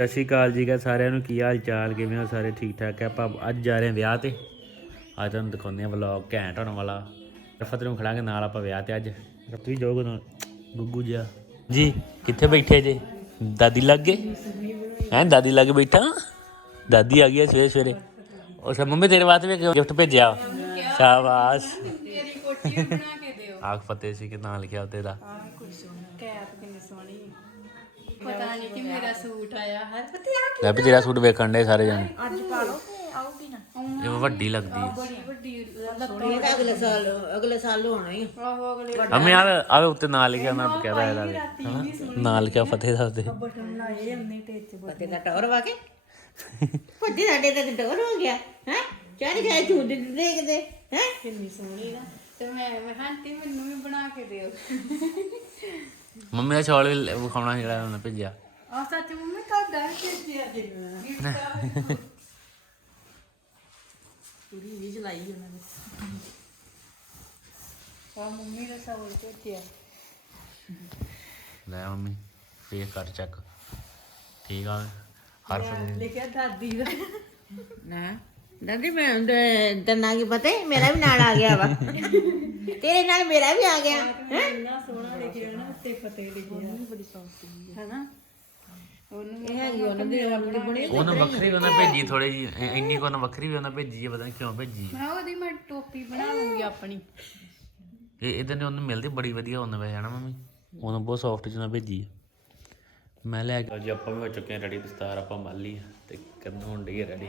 ਸਤਿ ਸ਼੍ਰੀ ਅਕਾਲ ਜੀ ਕਾ ਸਾਰਿਆਂ ਨੂੰ ਕੀ ਹਾਲ ਚਾਲ? ਕਿਵੇਂ ਹੋ ਸਾਰੇ? ਠੀਕ ਠਾਕ ਹੈ? ਆਪਾਂ ਅੱਜ ਜਾ ਰਹੇ ਹਾਂ ਵਿਆਹ ਤੇ। ਅੱਜ ਤੁਹਾਨੂੰ ਦਿਖਾਉਂਦੇ ਹਾਂ ਵਲੌਗ ਘੈਂਟ ਹੋਣ ਵਾਲਾ। ਰਫਤ ਨੂੰ ਖੜਾਂਗੇ ਨਾਲ ਆਪਾਂ ਵਿਆਹ ਤੇ ਅੱਜ। ਤੁਸੀਂ ਜਾਓਗੇ ਨਾਲ। ਗੁੱਗੂ ਜਿਹਾ। ਜੀ ਕਿੱਥੇ ਬੈਠੇ ਜੇ? ਦਾਦੀ ਲੱਗ? ਗਏ ਹੈਂ ਦਾਦੀ ਲੱਗ ਬੈਠਾ? ਦਾਦੀ ਆ ਗਈ ਸਵੇਰੇ ਸਵੇਰੇ। ਉਹ ਸਭ ਮੰਮੀ ਤੇਰੇ ਵਾਸਤੇ ਵੀ ਗਿਫਟ ਭੇਜਿਆ। ਸ਼ਾਬਾਸ਼। ਤੇਰੀ ਕੋਟੀ ਬਣਾ ਕੇ ਦਿਓ। ਆਖ ਫਤਿਹ ਸੀ ਕਿ ਨਾਂ ਲਿਖਿਆ ਸੋਹਣੀ ਪਤਾ ਨਹੀਂ ਕਿ ਮੇਰਾ ਸੂਟ ਆਇਆ ਹਰ ਪਤਾ ਆ ਲੈ ਵੀ ਤੇਰਾ ਸੂਟ ਵੇਖਣ ਦੇ ਸਾਰੇ ਜਣੇ। ਅੱਜ ਪਾ ਲਓ ਤੇ ਆਊਗੀ ਨਾ। ਇਹ ਵੱਡੀ ਲੱਗਦੀ ਹੈ। ਬੜੀ ਵੱਡੀ ਲੱਤਾਂ ਅਗਲੇ ਸਾਲ ਅਗਲੇ ਸਾਲ ਹੋਣਾ ਹੀ। ਆਹੋ ਅਗਲੇ ਅਮੇ ਆਵੇ ਆਵੇ ਉੱਤੇ ਨਾਂ ਲਿਖਿਆ ਨੂੰ ਕਹਦਾ ਇਹਦਾ ਵੀ, ਹਨਾ ਨਾਂ ਲਿਖਿਆ ਫਤਿਹ ਦਾ ਉੱਤੇ ਬਟਨ ਲਾਏ ਅੰਨੇ ਟੇਚ ਪਤੇ ਦਾ ਟੌਰ ਵਾ ਕੇ। ਭੱਜੇ ਸਾਡੇ ਤਾਂ ਟੌਰ ਹੋ ਗਿਆ ਹੈ? ਚਾਰੇ ਚਾਰੇ ਝੂਠ ਦੇਖਦੇ ਹੈ? ਕਿੰਨੀ ਸੋਹਣੀ ਨਾ ਤੇ ਮੈਂ ਮੈਂ ਆਂਟੀ ਮੈਨੂੰ ਵੀ ਬਣਾ ਕੇ ਦਿਓ। ਮੰਮੀ ਦਾ ਸ਼ਾਲ ਵੀ ਵਿਖਾਉਣਾ ਜਿਹੜਾ ਉਹਨੇ ਭੇਜਿਆ। ਆ ਸੱਚ ਮੰਮੀ ਤੁਹਾਡਾ ਵੀ ਭੇਜਿਆ ਜੀ। ਪੂਰੀ ਵੀ ਚਲਾਈ ਉਹਨਾਂ ਨੇ। ਆ ਮੰਮੀ ਦਾ ਸੌਲ ਭੇਜਿਆ। ਲੈ ਮੰਮੀ ਫੇਰ ਕਰ ਚੈੱਕ ਠੀਕ ਆ ਹਰ ਲਿਖਿਆ ਦਾਦੀ ਦਾ। ਨਾ। ਦਾਦੀ ਮੈਂ ਤੰਨਾ ਕੀ ਪਤਾ ਹੈ? ਮੇਰਾ ਵੀ ਨਾਲ ਆ ਗਿਆ ਵਾ। ਤੇਰੇ ਨਾਲ ਮੇਰਾ ਵੀ ਆ ਗਿਆ। ਹੈ ਇੰਨਾ ਸੋਹਣਾ ਲਿਖਿਆ ਨਾ ਉੱਤੇ ਫਤਿਹ ਲਿਖਿਆ। ਬੜੀ ਸੌਫਟੀ ਹੈ ਨਾ ਉਹਨੂੰ ਇਹ ਹੈਗੀ ਉਹਨਾਂ ਦੀ ਆਪਣੀ ਬਣੀ ਉਹਨੇ ਵੱਖਰੀ ਉਹਨਾਂ ਭੇਜੀ ਥੋੜੀ ਜੀ ਇੰਨੀ ਕੋ ਉਹਨਾਂ ਵੱਖਰੀ ਵੀ ਉਹਨਾਂ ਭੇਜੀ ਹੈ ਪਤਾ ਨਹੀਂ ਕਿਉਂ ਭੇਜੀ ਮੈਂ ਉਹਦੀ ਮੈਂ ਟੋਪੀ ਬਣਾ ਲੂੰਗੀ ਆਪਣੀ। ਇਹ ਇਹਦੇ ਨੇ ਉਹਨੂੰ ਮਿਲਦੀ ਬੜੀ ਵਧੀਆ ਉਹਨਾਂ ਵੇ ਜਾਣਾ ਮੰਮੀ? ਉਹਨੂੰ ਬਹੁਤ ਸੌਫਟ ਜਿਹੀ ਉਹਨਾਂ ਭੇਜੀ ਹੈ ਮੈਂ ਲੈ ਕੇ ਜੀ ਆਪਾਂ ਵੀ ਹੋ ਚੁੱਕੇ ਹਾਂ ਰੈਡੀ ਦਸਤਾਰ ਆਪਾਂ ਮੰਨ ਲਈ ਤੇ ਕਰਨ ਹੋਣ ਡਈ ਹੈ ਰੈਡੀ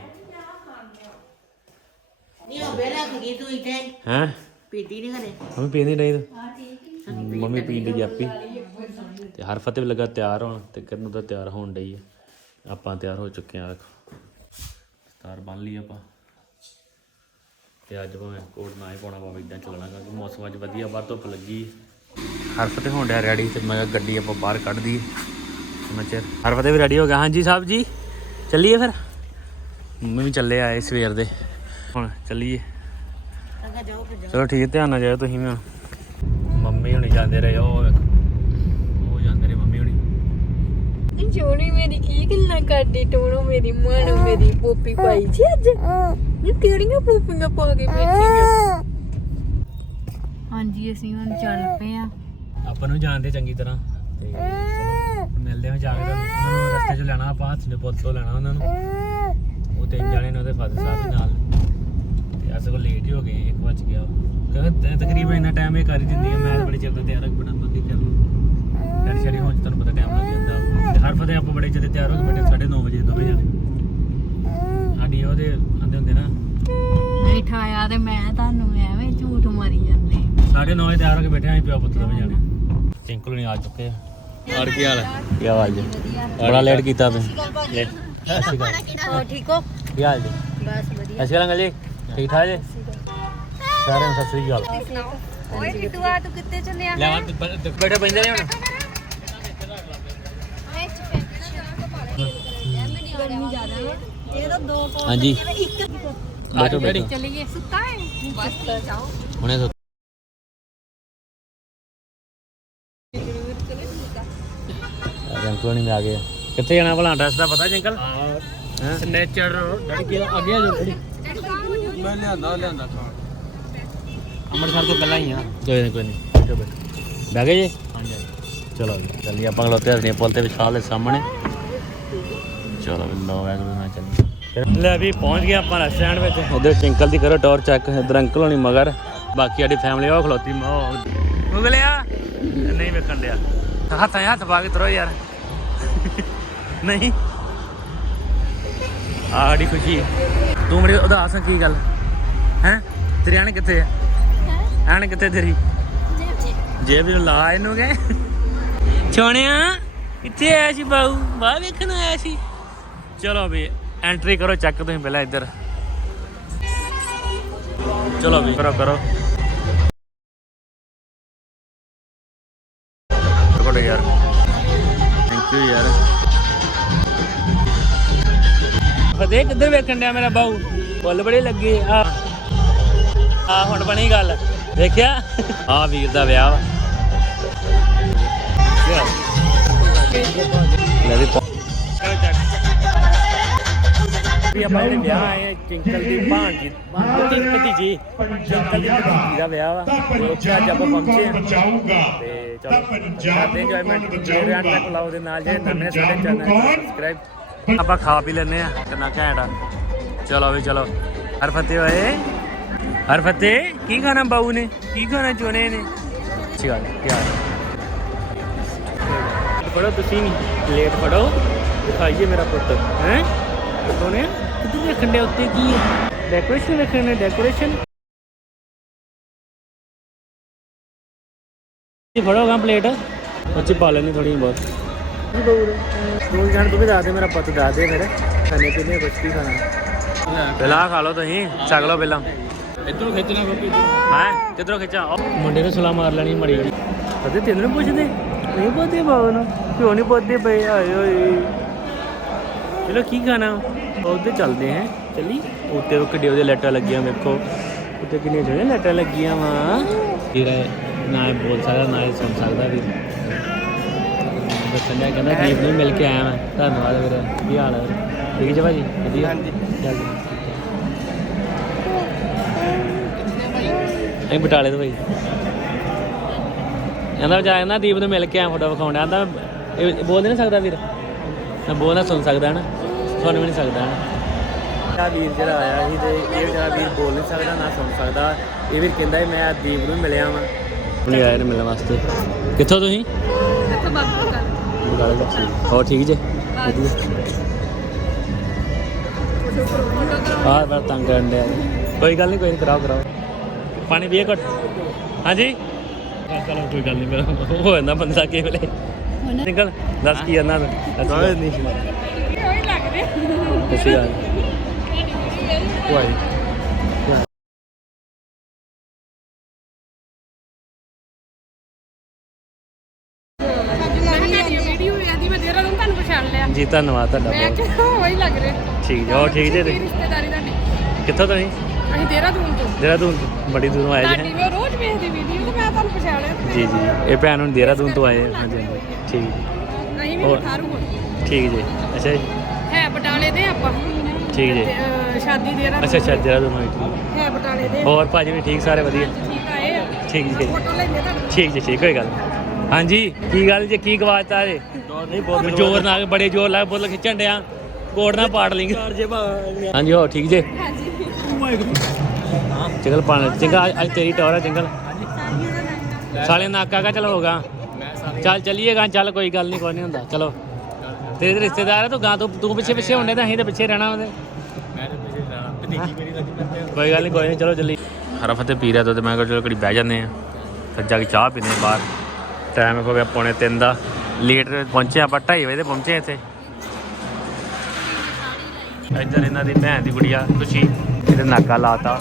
ਨਹੀਂ ਉਹ ਬੇਲਾ ਕੀ ਤੂੰ ਇੱਥੇ। ਹੈ? ਪੀਤੀ ਨਹੀਂ ਕਰੇ ਮੰਮੀ ਪੀਂਦੀ ਨਹੀਂ ਤਾਂ? ਮੰਮੀ ਪੀਂਦੀ ਜਾਪੀ ਤੇ ਹਰ ਫਤਿਹ ਵੀ ਲੱਗਾ ਤਿਆਰ ਹੋਣ ਤੇ ਕਰਨ ਦਾ ਤਿਆਰ ਹੋਣ ਡਈ ਹੈ ਆਪਾਂ ਤਿਆਰ ਹੋ ਚੁੱਕੇ ਆ ਵੇਖੋ ਸਤਾਰ ਬੰਨ ਲਈ ਆਪਾਂ। ਤੇ ਅੱਜ ਭਾਵੇਂ ਕੋਟ ਨਾ ਹੀ ਪਾਉਣਾ ਪਾਵੇ ਇਦਾਂ ਚੱਲਣਾ ਕਿਉਂਕਿ ਮੌਸਮ ਅੱਜ ਵਧੀਆ ਬਾਹਰ ਧੁੱਪ ਲੱਗੀ ਹੈ। ਹਰ ਫਤਿਹ ਹੋਣ ਡਿਆ ਰੈਡੀ ਤੇ ਮੈਂ ਕਿਹਾ ਗੱਡੀ ਆਪਾਂ ਬਾਹਰ ਕੱਢ ਦਈਏ। ਮੈਂ ਚਿਰ ਹਰ ਫਤਿਹ ਵੀ ਰੈਡੀ ਹੋ ਗਿਆ। ਹਾਂਜੀ ਸਾਹਿਬ ਜੀ ਚੱਲੀਏ ਫਿਰ? ਮੰਮੀ ਵੀ ਚੱਲੇ ਆਏ ਸਵੇਰ ਦੇ। ਹੁਣ ਚੱਲੀਏ। ਅੱਗਾ ਜਾਓ ਫਿਰ ਚਲੋ ਠੀਕ ਹੈ ਧਿਆਨ ਨਾਲ ਜਾਇਓ ਤੁਸੀਂ ਵੀ ਹੁਣ। ਮੰਮੀ ਹੁਣੀ ਜਾਂਦੇ ਰਹੇ ਉਹ ਵੇਖੋ। ਉਹ ਜਾਂਦੇ ਰਹੇ ਮੰਮੀ ਹੁਣੀ। ਜੋਣੀ ਮੇਰੀ ਕੀ ਗੱਲਾਂ ਕਰਦੀ ਟੋਣੋ ਮੇਰੀ ਮਾਣੋ ਮੇਰੀ ਪੋਪੀ ਪਾਈ ਜੀ ਅੱਜ। ਨੀ ਕਿਹੜੀਆਂ ਪੋਪੀਆਂ ਪਾ ਕੇ ਬੈਠੀਆਂ ਹਾਂਜੀ ਅਸੀਂ ਹੁਣ ਚੱਲ ਪਏ ਆ। ਆਪਾਂ ਨੂੰ ਜਾਣਦੇ ਚੰਗੀ ਤਰ੍ਹਾਂ। ਤੇ ਚਲੋ ਮਿਲਦੇ ਹਾਂ ਜਾ ਕੇ ਤੁਹਾਨੂੰ। ਉਹਨਾਂ ਨੂੰ ਰਸਤੇ 'ਚ ਲੈਣਾ ਆਪਾਂ ਹੱਥ ਦੇ ਪੁੱਲ ਤੋਂ ਲੈਣਾ ਉਹਨਾਂ ਨੂੰ। ਉਹ ਤਿੰਨ ਜਾਣੇ ਨੇ ਉਹਦੇ ਫਾਦਰ ਸਾਹਿਬ ਦੇ ਨਾਲ। ਕੋ ਲੇਟ ਹੀ ਹੋ ਗਏ 1 ਵਜ ਗਿਆ। ਕਹਿੰਦਾ ਤਕਰੀਬਨ ਇੰਨਾ ਟਾਈਮ ਇਹ ਕਰ ਹੀ ਦਿੰਦੀ ਹੈ ਮੈਂ ਬੜੇ ਚਿਰ ਦਾ ਤਿਆਰ ਹੋ ਕੇ ਬਣਾ ਬਾਕੀ ਚੱਲ ਡੈਡੀ ਸ਼ਰੀ ਹੁਣ ਤੁਹਾਨੂੰ ਪਤਾ ਟਾਈਮ ਲੱਗ ਜਾਂਦਾ। ਤੇ ਹਰ ਫਤੇ ਆਪਾਂ ਬੜੇ ਚਿਰ ਤਿਆਰ ਹੋ ਕੇ ਬੈਠੇ 9:30 ਵਜੇ ਦੋਵੇਂ ਜਾਣੇ। ਸਾਡੀ ਉਹਦੇ ਆਂਦੇ ਹੁੰਦੇ ਨਾ ਨਹੀਂ ਠਾਇਆ ਤੇ ਮੈਂ ਤੁਹਾਨੂੰ ਐਵੇਂ ਝੂਠ ਮਾਰੀ ਜਾਂਦੇ। ਸਾਢੇ 9 ਵਜੇ ਤਿਆਰ ਹੋ ਕੇ ਬੈਠੇ ਆਂ ਪਿਓ ਪੁੱਤ ਦੋਵੇਂ ਜਾਣੇ। ਚਿੰਕਲ ਨਹੀਂ ਆ ਚੁੱਕੇ ਔਰ ਕੀ ਹਾਲ ਹੈ ਕੀ ਹਾਲ ਜੀ? ਬੜਾ ਲੇਟ ਕੀਤਾ ਤੁਸੀਂ। ਲੇਟ ਸਤਿ ਸ਼੍ਰੀ ਅਕਾਲ ਹੋ ਠੀਕ ਹੋ? ਕੀ ਹਾਲ ਜੀ? ਬਸ ਵਧੀਆ। ਸਤਿ ਸ਼੍ਰੀ ਅੰਕਲ ਜੀ। ਠੀਕ ਠਾਕ ਜੀ? ਸਾਰਿਆਂ ਨੂੰ ਸਤਿ ਸ਼੍ਰੀ ਅਕਾਲ। ਓਏ ਕਿਟੂਆ ਤੂੰ ਕਿੱਥੇ ਚੱਲਿਆ? ਲੈ ਬੈਠੇ ਪੈਂਦੇ ਨੇ ਹੁਣ ਇਹ ਤਾਂ ਦੋ ਹਾਂਜੀ। ਬੈਠੋ ਬੈਠੋ। ਚਲੀਏ। ਸੁੱਤਾ ਹੈ? ਬਸ ਜਾਓ। ਹੁਣੇ ਸੋ ਅੰਕਲ ਨਹੀਂ ਆ ਗਏ ਕਿੱਥੇ ਜਾਣਾ ਭਲਾ? ਐਡਰੈਸ ਦਾ ਪਤਾ ਜੀ ਅੰਕਲ ਹਾਂ? ਸਨੇਚਰ ਡੜੀ ਕੀ ਅੱਗੇ ਆ ਜੋ ਥੋੜੀ ਮੈਂ ਲਿਆਂਦਾ ਲਿਆਂਦਾ ਖਾਣ ਅੰਮ੍ਰਿਤਸਰ ਤੋਂ ਪਹਿਲਾਂ ਹੀ ਆ। ਕੋਈ ਨਹੀਂ ਕੋਈ ਨਹੀਂ ਬੈਠੋ ਬੈਠੋ ਬਹਿ ਗਏ ਜੀ? ਹਾਂਜੀ ਚਲੋ ਜੀ ਚੱਲੀਏ ਆਪਾਂ ਖਲੋਤੇ ਹਰਨੇ ਪੁੱਲ ਤੇ ਵਿਸ਼ਾਲ ਦੇ ਸਾਹਮਣੇ। ਚਲੋ ਵੀ ਲੋ ਵੈਗਰੂ ਨਾਲ ਚੱਲੀਏ। ਲੈ ਵੀ ਪਹੁੰਚ ਗਏ ਆਪਾਂ ਰੈਸਟੋਰੈਂਟ ਵਿੱਚ। ਉਧਰ ਟਿੰਕਲ ਦੀ ਕਰੋ ਟੌਰ ਚੈੱਕ ਇਧਰ ਅੰਕਲ ਹੋਣੀ ਮਗਰ। ਬਾਕੀ ਸਾਡੀ ਫੈਮਿਲੀ ਉਹ ਖਲੋਤੀ ਉਹ ਉਗਲਿਆ ਨਹੀਂ ਵੇਖਣ ਡਿਆ। ਹੱਥ ਆਇਆ ਹੱਥ ਪਾ ਕੇ ਤਰੋ ਯਾਰ। ਨਹੀਂ। ਆੜੀ ਖੁਸ਼ੀ। ਤੂੰ ਬੜੀ ਉਦਾਸ ਹੈ ਕੀ ਗੱਲ? ਹੈ? ਤੇਰੀ ਆਣ ਕਿੱਥੇ ਹੈ? ਆਣ ਕਿੱਥੇ ਤੇਰੀ? ਜੇਬ ਨੂੰ ਲਾ ਇਹਨੂੰ ਕੇ? ਛੋਣਿਆ ਕਿੱਥੇ ਆਇਆ ਸੀ ਬਾਊ? ਬਾਹਰ ਵੇਖਣ ਆਇਆ ਸੀ। ਚਲੋ ਵੀ ਐਂਟਰੀ ਕਰੋ ਚੈੱਕ ਤੁਸੀਂ ਪਹਿਲਾਂ ਇੱਧਰ। ਚਲੋ ਵੀ ਕਰੋ ਕਰੋ। ਕਰੋ ਯਾਰ। ਥੈਂਕ ਯੂ ਯਾਰ। ਫਦੇ ਕਿੱਧਰ ਵੇਖਣ ਡਿਆ ਮੇਰਾ ਬਾਊ। ਫੁੱਲ ਬੜੇ ਲੱਗੇ ਆ। ਆ ਹੁਣ ਬਣੀ ਗੱਲ। ਦੇਖਿਆ? ਆ ਵੀਰ ਦਾ ਵਿਆਹ ਵਾ। ਲੈ ਵੀ ਪਹੁੰ- ਕਰੋ check। ਵੀ ਆਪਾਂ ਜਿਹੜੇ ਵਿਆਹ ਆਏ ਆ ਚਿੰਕਲ ਦੀ ਭਾਂਜੀ ਭਤੀ ਭਤੀਜੀ ਚਿੰਕਲ ਦੀ ਭਤੀਜੀ ਦਾ ਵਿਆਹ ਵਾ। ਤੇ ਉੱਥੇ ਅੱਜ ਆਪਾਂ ਪਹੁੰਚੇ ਆ। ਤੇ ਚਲੋ ਕਰਦੇ ਇੰਜੋਇਮੈਂਟ ਜਿਹੜੇ ਆਂ ਤੱਕ ਲਾਓ ਦੇ ਨਾਲ ਜਿਹੜੇ ਨਵੇਂ ਨੇ ਸਾਡੇ ਚੈਨਲ ਨੂੰ ਸਬਸਕ੍ਰਾਈਬ ਆਪਾਂ ਖਾ ਪੀ ਲੈਨੇ ਆ ਕਿੰਨਾ ਘੈਂਟ ਆ। ਚਲੋ ਵੀ ਚਲੋ। ਹਰ ਫਤਿਹ ਹੋਏ। ਹਰ ਫਤਿਹ। ਕੀ ਖਾਣਾ ਬਾਊ ਨੇ? ਕੀ ਖਾਣਾ ਚੋਨੇ ਨੇ? ਅੱਛੀ ਗੱਲ ਕੀ ਹਾਲ ਫੜੋ ਤੁਸੀਂ ਪਲੇਟ ਫੜੋ। ਦਿਖਾਈਏ ਮੇਰਾ ਪੁੱਤ ਹੈ? ਕੋਨੇ ਕਿੱਥੇ ਰੱਖਣ ਦੇ ਉੱਤੇ ਕੀ ਹੈ? ਡੈਕੋਰੇਸ਼ਨ ਰੱਖਣ ਨੇ ਡੈਕੋਰੇਸ਼ਨ ਫੜੋਗਾ ਪਲੇਟ। ਉੱਚੀ ਪਾ ਲੈਣੀ ਥੋੜੀ ਬਹੁਤ। ਕੀ ਬੋਲ ਤੂੰ ਜਾਣ ਤੂੰ ਵੀ ਦੱਸ ਦੇ ਮੇਰਾ ਪੁੱਤ ਦੱਸ ਦੇ ਮੇਰੇ ਖਾਣੇ ਪੀਣੇ ਕੁਛ ਕੀ ਖਾਣਾ? ਪਹਿਲਾਂ ਖਾ ਲਓ ਤੁਸੀਂ ਛਕ ਲਓ ਪਹਿਲਾਂ। ਇਧਰੋਂ ਖਿੱਚਣਾ ਬੱਪੀ ਹਾਂ? ਕਿਧਰੋਂ ਖਿੱਚਾਂ? ਉਹ ਮੁੰਡੇ ਨੂੰ ਸਲਾਮ ਮਾਰ ਲੈਣੀ ਮੜੀ ਜੀ ਅਦੇ ਤੈਨੂੰ ਨੀ ਪੁੱਛਦੇ? ਨਹੀਂ ਪੁੱਛਦੇ ਬਾਬੂ ਨੂੰ। ਕਿਉਂ ਨਹੀਂ ਪੁੱਛਦੇ ਪਏ? ਆਏ ਓਏ ਚਲੋ ਕੀ ਖਾਣਾ? ਉਹਦੇ ਚੱਲਦੇ हैं ਚੱਲੀ। ਉੱਤੇ ਉਹ ਕਿੱਡੇ ਉਹਦੇ ਲੈਟਾਂ ਲੱਗੀਆਂ ਵੇਖੋ। ਉੱਤੇ ਕਿੰਨੀਆਂ ਜਿਹੜੇ ਲੈਟਾਂ ਲੱਗੀਆਂ ਵਾ। ਤੇਰਾ ਨਾ ਇਹ ਬੋਲ ਸਕਦਾ ਨਾ ਇਹ ਸੁਣ ਸਕਦਾ ਵੀ। ਦੱਸਣ ਡਿਆ ਕਹਿੰਦਾ ਦੀਪ ਨੂੰ ਮਿਲ ਕੇ ਆਇਆ ਮੈਂ। ਧੰਨਵਾਦ ਵੀਰੇ। ਕੀ ਹਾਲ ਹੈ? ਠੀਕ ਹੈ ਭਾਜੀ? ਵਧੀਆ? ਹਾਂਜੀ। ਇਹ ਬਟਾਲੇ ਤੋਂ ਭਾਈ। ਕਹਿੰਦਾ ਜਾ ਕਹਿੰਦਾ ਦੀਪ ਨੂੰ ਮਿਲ ਕੇ ਆ ਫੋਟੋ ਵਿਖਾਉਣ। ਆਂਦਾ ਇਹ ਬੋਲ ਨਹੀਂ ਸਕਦਾ ਵੀਰ। ਮੈਂ ਬੋਲ ਨਾ ਸੁਣ ਸਕਦਾ ਨਾ। ਸੁਣ ਵੀ ਨਹੀਂ ਸਕਦਾ ਨਾ। ਵੀਰ ਜਿਹੜਾ ਆਇਆ ਸੀ ਤੇ ਇਹ ਜਿਹੜਾ ਵੀਰ ਬੋਲ ਨਹੀਂ ਸਕਦਾ ਨਾ ਸੁਣ ਸਕਦਾ। ਇਹ ਵੀਰ ਕਹਿੰਦਾ ਮੈਂ ਦੀਪ ਨੂੰ ਮਿਲਿਆ ਵਾਂ। ਉਹਨੇ ਆਇਆ ਨੇ ਮਿਲਣ ਵਾਸਤੇ। ਕਿੱਥੋਂ ਤੁਸੀਂ? ਇੱਥੇ ਬਾਕੀ ਗੱਲ ਬਟਾਲੇ ਤੋਂ ਹੋਰ ਠੀਕ ਜੇ? ਵਧੀਆ। ਆਹ ਬੜਾ ਤੰਗ ਕਰਨ ਡਿਆ। ਕੋਈ ਗੱਲ ਨਹੀਂ ਕੋਈ ਨਹੀਂ ਕਰਾਓ ਕਰਾਓ। ਪਾਣੀ ਪੀਏ ਘਟ। ਹਾਂਜੀ? ਹਾਂ, ਚਲੋ ਕੋਈ ਗੱਲ ਨਹੀਂ ਮੇਰਾ ਹੋ ਜਾਂਦਾ ਬੰਦਾ ਕਿਸੇ ਵੇਲੇ ਨਿਕਲ ਦੱਸ ਕੀ ਕਰਨਾ ਕੋਈ ਨਹੀਂ ਉਹੀ ਲੱਗ ਰਿਹਾ ਅੱਛੀ ਗੱਲ ਕੋਈ ਵੀਡੀਓ ਆਦੀ ਮੈਂ ਦੇਰਾ ਨੂੰ ਤੁਹਾਨੂੰ ਪਛਾਣ ਲਿਆ। ਜੀ ਧੰਨਵਾਦ ਤੁਹਾਡਾ ਮੈਂ ਬਹੁਤ। ਕਿਹਾ ਉਹੀ ਲੱਗ ਰਿਹਾ ਠੀਕ ਹੈ ਹੋਰ ਠੀਕ ਜੇ ਕੀ ਤੁਸੀਂ? ਰਿਸ਼ਤੇਦਾਰੀ ਤੁਹਾਡੀ? ਕਿੱਥੋਂ ਤੁਸੀਂ? ਅਸੀਂ ਦੇਹਰਾਦੂਨ ਤੋਂ। ਦੇਹਰਾਦੂਨ ਬੜੀ ਦੂਰੋਂ ਆਏ ਜੀ। ਤੁਹਾਡੀ ਮੈਂ ਰੋਜ਼ ਵੇਖਦੀ ਵੀਡੀਓ ਤੇ ਮੈਂ ਤੁਹਾਨੂੰ ਪਛਾਣਿਆ ਤੇ ਜੀ ਜੀ। ਇਹ ਭੈਣ ਹੁਣ ਦੇਹਰਾਦੂਨ ਤੋਂ ਆਏ ਹਾਂਜੀ ਹਾਂਜੀ। ਠੀਕ। ਵੀ ਹੋਰ? ਹੁਣ। ਠੀਕ ਜੀ। ਅੱਛਾ ਜੀ। ਹੈ ਬਟਾਲੇ ਦੇ ਆਪਾਂ। ਠੀਕ ਜੀ। ਤੇ, ਅਹ, ਸ਼ਾਦੀ ਦੇਹਰਾਦੂਨ ਅੱਛਾ ਅੱਛਾ ਦੇਹਰਾਦੂਨ ਹੋਈ। ਠੀਕ ਹੈ ਬਟਾਲੇ ਦੇ। ਹੋਰ ਭਾਜੀ ਵੀ ਠੀਕ ਸਾਰੇ ਵਧੀਆ? ਠੀਕ ਆਏ ਆ। ਠੀਕ ਜੀ ਫੋਟੋ ਲੈਂਦੇ ਤੁਹਾਨੂੰ। ਠੀਕ ਜੀ ਠੀਕ ਕੋਈ ਗੱਲ ਨੀ। ਹਾਂਜੀ ਕੀ ਗੱਲ ਜੇ ਕੀ ਗਵਾਚਤਾ ਜੇ? ਨਹੀਂ ਬਹੁਤ ਜ਼ੋਰ ਨਾਲ ਬੜੇ ਜ਼ੋਰ ਲਾ ਬੋਲ ਖਿੱਚਣ ਡਿਆ। ਕੋਟ ਨਾ ਪਾੜ ਲਿੰਗ ਹਾਂਜੀ ਹੋ ਠੀਕ ਜੇ? ਚੰਗਲ ਪਾਣ ਚੰਗਾ ਅੱਜ- ਅੱਜ ਤੇਰੀ ਟੌਰ ਹੈ ਚੰਗਲ ਸਾਲੇ ਨਾਕਾ ਕਾ ਚਲ ਹੋਗਾ ਚੱਲ ਚੱਲੀਏਗਾ ਚੱਲ ਕੋਈ ਗੱਲ ਨਹੀਂ ਕੋਈ ਨਹੀਂ ਹੁੰਦਾ, ਚਲੋ। ਤੇਰੇ ਤਾਂ ਰਿਸ਼ਤੇਦਾਰ ਹੈ ਤੂੰ ਗਾਂ, ਤੂੰ ਤੂੰ ਪਿੱਛੇ ਪਿੱਛੇ ਹੁੰਦੇ ਤਾਂ ਅਸੀਂ ਤਾਂ ਪਿੱਛੇ ਰਹਿਣਾ ਉਹਦੇ। ਕੋਈ ਗੱਲ ਨਹੀਂ ਕੋਈ ਨਹੀਂ ਚਲੋ ਚੱਲੀ ਹਰਾ ਫਤਿਹ ਪੀ ਰਿਹਾ ਤਾਂ ਮੈਂ ਕਿਹਾ ਚਲੋ ਘੜੀ ਬਹਿ ਜਾਂਦੇ ਆ ਫਿਰ ਜਾ ਕੇ ਚਾਹ ਪੀਂਦੇ ਹਾਂ ਬਾਹਰ। ਟਾਈਮ ਹੋ ਗਿਆ ਪੌਣੇ 3 ਦਾ। ਲੇਟ ਪਹੁੰਚੇ ਆਪਾਂ 2:30 ਵਜੇ ਤੇ ਪਹੁੰਚੇ ਇੱਥੇ। ਇੱਧਰ ਇਹਨਾਂ ਦੀ ਭੈਣ ਦੀ ਗੁੜੀਆ, ਖੁਸ਼ੀ। ਇਹਦੇ ਨਾਕਾ ਲਾਤਾ।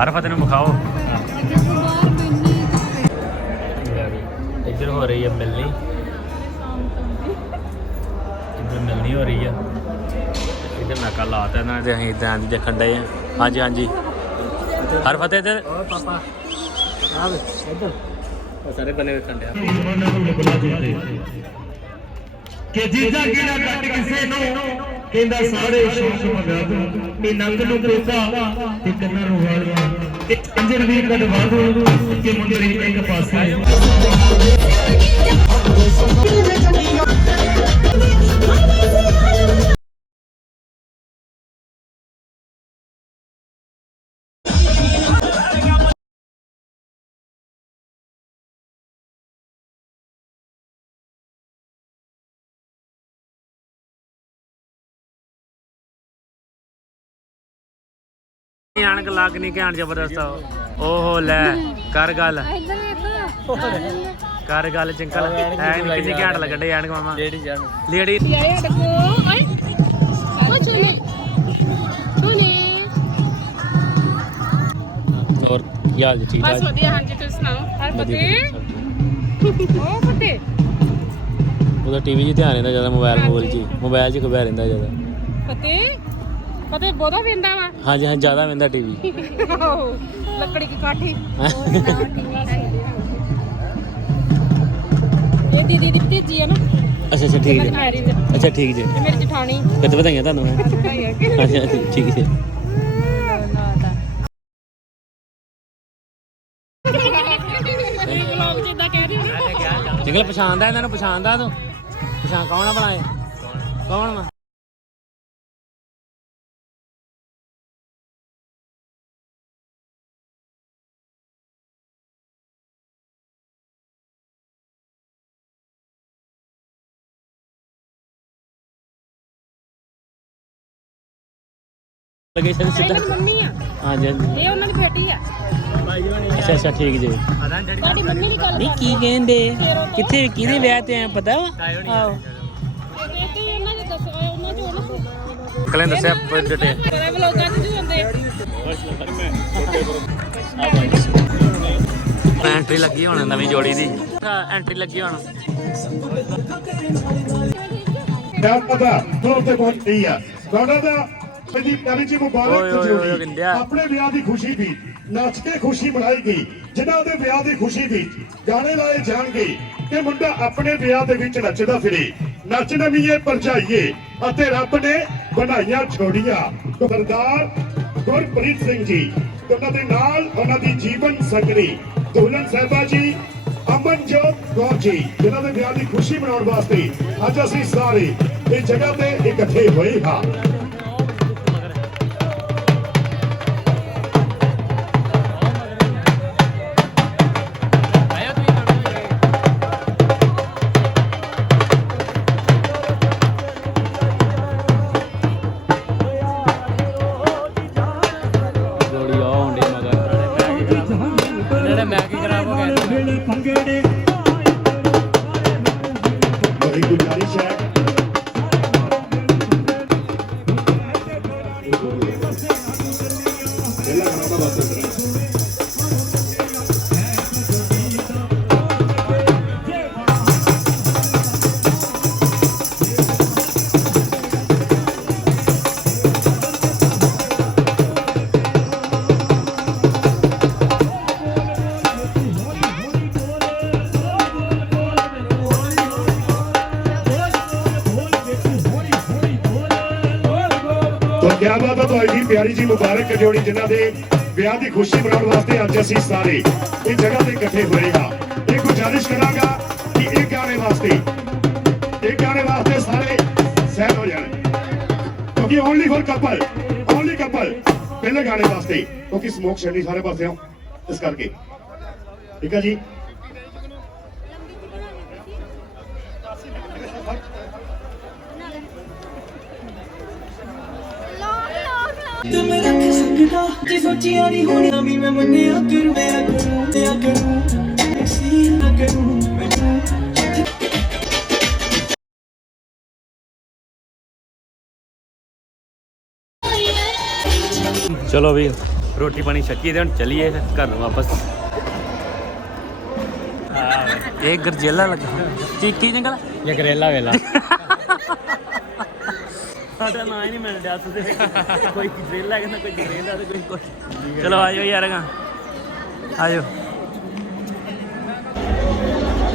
ਹਰ ਫਤਿਹ ਨੂੰ ਵਿਖਾਓ। ਇੱਧਰ ਹੋ ਰਹੀ ਹੈ ਮਿਲਣੀ। ਇੱਧਰ ਮਿਲਣੀ ਹੋ ਰਹੀ ਆ। ਇੱਧਰ ਨਾਕਾ ਲਾਤਾ ਇਹਨਾਂ ਨੇ ਤੇ ਅਸੀਂ ਇਦਾਂ ਦੀ ਦੇਖਣ ਡਏ ਆ। ਹਾਂਜੀ ਹਾਂਜੀ। ਹਰ ਫਤਿਹ ਇੱਧਰ ਓ ਪਾਪਾ? ਆ ਇੱਧਰ। ਉਹ ਸਾਰੇ ਬੰਨੇ ਵੇਖਣ ਡਿਆ ਕਿ ਜੀਜਾ ਕਿਹੜਾ ਕੱਟ ਕਿਸੇ ਕਹਿੰਦਾ ਸਾਰੇ ਸ਼ੌਕ ਮੰਗਾ ਦੂੰ ਤੇ ਨੰਗ ਨੂੰ ਕੋਕਾ ਤੇ ਕੰਨਾਂ ਨੂੰ ਵਾਲੀਆਂ ਤੇ ਕੰਜਰ ਵੀ ਕਢਵਾ ਦੂੰ ਕਿ ਮੁੰਦਰੀ ਇੱਕ ਪਾਸੇ। ਆਣਕ ਲੱਗ ਨਹੀਂ ਘੈਂਟ ਜ਼ਬਰਦਸਤ ਆ। ਓਹੋ ਲੈ ਕਰ ਗੱਲ। ਇੱਧਰ ਵੇਖੋ ਕਰ ਗੱਲ ਚਿੰਕਲ ਐ ਨਹੀਂ ਕਿੰਨੀ ਘੈਂਟ ਲੱਗਣ ਡੇ ਆਣਕ ਮਾਮਾ। ਲੇਡੀ। ਲੇਡੀ ਆਏ ਸਾਡੇ ਕੋ ਓਏ। ਉਹ ਚੋਨੇ। ਚੋਨੇ। ਹੋਰ ਕੀ ਹਾਲ ਜੀ ਠੀਕ ਬਸ ਵਧੀਆ ਹਾਂਜੀ ਤੁਸੀਂ ਸੁਣਾਓ? ਹਰ ਫਤਿਹ? ਉਹ ਫਤਿਹ? ਉਹਦਾ ਟੀਵੀ 'ਚ ਧਿਆਨ ਰਹਿੰਦਾ ਜ਼ਿਆਦਾ ਮੋਬਾਈਲ ਮੋਬਾਈਲ 'ਚ। ਮੋਬਾਈਲ 'ਚ ਖੁਬਿਆ ਰਹਿੰਦਾ ਜ਼ਿਆਦਾ। ਫਤਿਹ? ਫਤਿਹ ਬਹੁਤਾ ਵੇਂਦਾ ਵਾ? ਹਾਂਜੀ ਹਾਂ ਜ਼ਿਆਦਾ ਵੰਦਾ ਟੀਵੀ। ਲੱਕੜੀ ਦੀ ਕਾਠੀ। ਇਹ ਦੀਦੀ ਦੀ ਭਤੀਜੀ ਆ ਨਾ। ਅੱਛਾ ਅੱਛਾ ਠੀਕ ਜੀ ਮੈਰਿਜ ਅੱਛਾ ਠੀਕ ਜੀ। ਮੇਰੀ ਜਠਾਣੀ। ਫਿਰ ਤਾਂ ਵਧਾਈਆਂ ਤੁਹਾਨੂੰ ਹੈਂ। ਅੱਛਾ ਠੀਕ ਜੀ। ਵਲੌਗ ਜਿੱਦਾਂ ਕਹਿ ਰਹੀ ਹਾਂ ਜਿੰਗਲ ਪਛਾਣਦਾ ਇਹਨਾਂ ਨੂੰ ਪਛਾਣਦਾ ਤੂੰ। ਪਛਾਣ ਕੌਣ ਆ ਬਣਾਏ ਕੌਣ ਵਾ? ਲਗੇ ਸਿੱਧਾ। ਸਿੱਧਾ ਮੰਮੀ ਆ। ਹਾਂਜੀ ਹਾਂਜੀ। ਇਹ ਉਹਨਾਂ ਦੀ ਬੇਟੀ ਆ। ਅੱਛਾ ਅੱਛਾ ਠੀਕ ਜੀ। ਤੁਹਾਡੀ ਮੰਮੀ ਦੀ ਗੱਲ ਨਹੀਂ ਕੀ ਕਹਿੰਦੇ ਕਿੱਥੇ ਕਿਹਦੇ ਵਿਆਹ ਤੇ ਆ ਪਤਾ ਆਓ ਇਹ ਤੇ ਇਹਨਾਂ ਦੇ ਦੱਸ ਉਹਨਾਂ ਚੋਂ ਨਾ ਕਲੇ ਦੱਸਿਆ ਡਟੇ ਪਤਾ ਵਲੌਗਾਂ 'ਚ ਜੋ ਹੁੰਦੇ। ਐਂਟਰੀ ਲੱਗੀ ਹੁਣ ਨਵੀਂ ਜੋੜੀ ਦੀ। ਐਂਟਰੀ ਲੱਗੀ ਹੁਣ। ਕਿਆ ਪਤਾ ਤੋਂ ਤੇ ਪਹੁੰਚਦੀ ਆ। ਤੁਹਾਡਾ ਦਾ ਪਿਆਰੀ ਜੀ ਮੁਬਾਰਕ ਗਿੰਦਿਆ। ਆਪਣੇ ਵਿਆਹ ਦੀ ਖੁਸ਼ੀ ਦੀ ਨੱਚ ਕੇ ਖੁਸ਼ੀ ਮਨਾਈ ਗਈ ਜਿਨ੍ਹਾਂ ਦੇ ਵਿਆਹ ਦੀ ਖੁਸ਼ੀ ਦੀ ਗਾਣੇ ਲਾਏ ਜਾਣਗੇ ਕਿ ਮੁੰਡਾ ਆਪਣੇ ਵਿਆਹ ਦੇ ਵਿੱਚ ਨੱਚਦਾ ਫਿਰੇ। ਨੱਚ ਨਵੀਏ ਪਰਚਾਈਏ ਅਤੇ ਰੱਬ ਨੇ ਬਣਾਈਆਂ ਛੋੜੀਆਂ। ਸਰਦਾਰ ਗੁਰਪ੍ਰੀਤ ਸਿੰਘ ਜੀ ਉਹਨਾਂ ਦੇ ਨਾਲ ਉਹਨਾਂ ਦੀ ਜੀਵਨ ਸੰਗਣੀ ਦੁਲਹਨ ਸਾਹਿਬਾ ਜੀ ਅਮਨਜੋਤ ਕੌਰ ਜੀ ਜਿਨ੍ਹਾਂ ਦੇ ਵਿਆਹ ਦੀ ਖੁਸ਼ੀ ਮਨਾਉਣ ਵਾਸਤੇ ਅੱਜ ਅਸੀਂ ਸਾਰੇ ਇਸ ਜਗ੍ਹਾ ਤੇ ਇਕੱਠੇ ਹੋਏ ਹਾਂ। ਤੁਹਾਡੀ ਜੀ ਮੁਬਾਰਕ ਜੋੜੀ ਜਿਨ੍ਹਾਂ ਦੇ ਵਿਆਹ ਦੀ ਖੁਸ਼ੀ ਮਨਾਉਣ ਵਾਸਤੇ ਅੱਜ ਅਸੀਂ ਸਾਰੇ ਇਸ ਜਗ੍ਹਾ ਤੇ ਇਕੱਠੇ ਹੋਏ ਹਾਂ। ਇਹ ਗੁਜ਼ਾਰਿਸ਼ ਕਰਾਂਗਾ ਕਿ ਇਹ ਗਾਣੇ ਵਾਸਤੇ, ਇਹ ਗਾਣੇ ਵਾਸਤੇ ਸਾਰੇ ਸਹਿਨ ਹੋ ਜਾਣ। ਕਿਉਂਕਿ only for couple only couple ਪਹਿਲੇ ਗਾਣੇ ਵਾਸਤੇ, ਕਿਉਂਕਿ ਸਮੋਕ ਛੱਡਣੀ ਸਾਰੇ ਪਾਸਿਓਂ, ਇਸ ਕਰਕੇ। ਠੀਕ ਹੈ ਜੀ? ਤੂੰ ਮੈਂ ਰੱਖ ਸਕਦਾ ਜੇ ਸੋਚਿਆ ਨਹੀਂ ਹੋਣੀ ਵੀ ਮੈਂ ਮੰਨਿਆ ਕਰ ਮੈਂ ਕਰੂੰ ਤੇ ਕਰੂੰ ਸੀ ਨਾ ਕਰੂੰ ਮੈਨੂੰ ਚਲੋ ਵੀ ਰੋਟੀ ਪਾਣੀ ਛੱਕੀ ਤੇ ਹੁਣ ਚੱਲੀਏ ਘਰ ਨੂੰ ਵਾਪਸ। ਇਹ ਗਰਜੇਲਾ ਲੱਗਾ। ਚੀਕੀ ਜੰਗਲ? ਇਹ ਗਰੇਲਾ ਵੇਲਾ। ਸਾਡਾ ਨਾਂ ਹੀ ਨਹੀਂ ਮਿਲ ਰਿਹਾ ਤੇ ਕੋਈ ਗਰੇਲਾ ਕਹਿੰਦਾ ਕੋਈ ਗਰੇਲਾ ਤੇ ਕੋਈ ਕੁਛ। ਚਲੋ ਆਜੋ ਯਾਰ ਗਾ ਆਜੋ।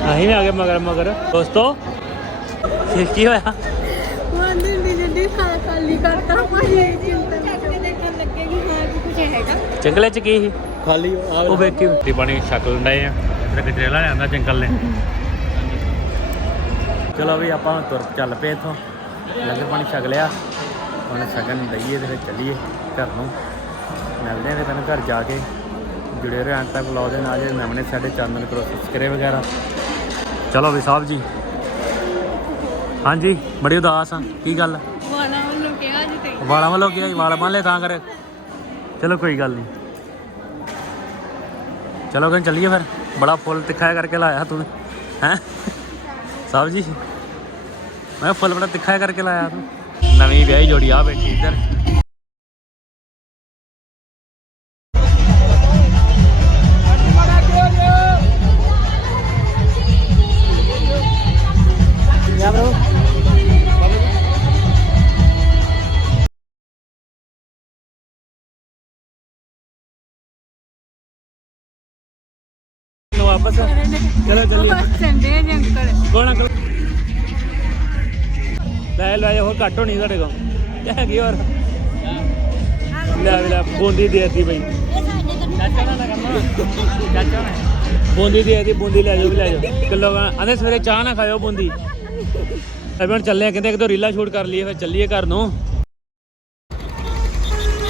ਆਹੀ ਆ ਗਏ ਮਗਰ ਮਗਰ। ਦੋਸਤੋ ਇਹ ਕੀ ਹੋਇਆ? ਵਾਂਦੇ ਦੀ ਜੱਦੀ ਖਾ ਖਾਲੀ ਕਰਤਾ ਭਾਈ ਚਿੰਤਾ ਕਰਕੇ ਦੇਖਣ ਲੱਗੇ ਕਿ ਹਾਂ ਕਿ ਕੁਝ ਹੈਗਾ। ਜੰਗਲੇ ਚ ਕੀ ਸੀ? ਖਾਲੀ ਉਹ ਵੇਖ ਕੇ। ਰੋਟੀ ਪਾਣੀ ਛਕ ਲੈਂਦੇ ਆ। ਤੇ ਗਜਰੇਲਾ ਲਿਆਂਦਾ ਜੰਗਲ ਨੇ। ਚਲੋ ਵੀ ਆਪਾਂ ਤੁਰ ਚੱਲ ਪਏ ਇਥੋਂ। ਲੰਗਰ ਪਾਣੀ ਛਕ ਲਿਆ। ਹੁਣ ਛਕਣ ਦਈਏ ਤੇ ਫਿਰ ਚੱਲੀਏ ਘਰ। ਨੂੰ ਮਿਲਦੇ ਆ ਤੇ ਤੈਨੂੰ ਘਰ ਜਾ ਕੇ ਜੁੜੇ ਰਹੋ ਅੰਤ ਤੱਕ ਵਲੌਗ ਦੇ ਨਾਲ ਜੇ ਨਵੇਂ ਸਾਡੇ ਚੈਨਲ ਨੂੰ ਕਰੋ ਸਬਸਕ੍ਰਾਈਬ ਵਗੈਰਾ। ਚਲੋ ਵੀ ਸਾਹਿਬ ਜੀ। ਹਾਂਜੀ ਬੜੀ ਉਦਾਸ ਆ। ਕੀ ਗੱਲ? ਵਾਲਾ ਉਹਨੂੰ ਕਿਹਾ ਜੀ ਤੇ। ਵਾਲਾਂ ਵੱਲੋਂ? ਵਾਲ ਬੰਨ ਲੈ ਤਾਂ ਕਰ। ਚਲੋ ਕੋਈ ਗੱਲ ਨਹੀਂ। ਚਲੋ ਕਹਿੰਦੇ ਚੱਲੀਏ ਫਿਰ। ਬੜਾ ਫੁੱਲ ਤਿੱਖਾ ਕਰਕੇ ਲਾਇਆ ਤੂੰ। ਹੈ? ਸਾਹਿਬ ਜੀ। ਮੈਂ ਫੁੱਲ ਬੜਾ ਤਿੱਖਾ ਕਰਕੇ ਲਾਇਆ ਤੂੰ। ਨਵੀਂ ਵਿਆਹੀ ਜੋੜੀ ਆ ਬੈਠੀ ਇੱਧਰ। ਨੂੰ ਵਾਪਸ ਚਲੋ ਚੱਲੀਏ। ਬਸ ਚੰਡੇ ਜੰਕਲ ਕੌਣ ਅੰਕਲ? ਲੈ ਲੈ ਹੋਰ ਘੱਟ ਹੋਣੀ ਤੁਹਾਡੇ ਕੋਲ। ਇਹ ਹੈਗੀ ਹੋਰ। ਲੈ ਲੈ, ਬੂੰਦੀ ਦੇ ਦਿੱਤੀ ਬਈ। ਬੂੰਦੀ ਦੇ ਦਿੱਤੀ, ਬੂੰਦੀ ਲੈ ਜਾਓ ਵੀ ਲੈ ਜਾਓ। ਕਿਲੋ ਆਂਦੇ ਸਵੇਰੇ ਚਾਹ ਨਾ ਖਾਇਓ ਬੂੰਦੀ। ਅਬੇ ਚੱਲੇ ਕਹਿੰਦੇ ਇੱਕ ਦੋ ਰੀਲਾਂ ਸ਼ੂਟ ਕਰ ਲਈਏ, ਫਿਰ ਚੱਲੀਏ ਘਰ ਨੂੰ।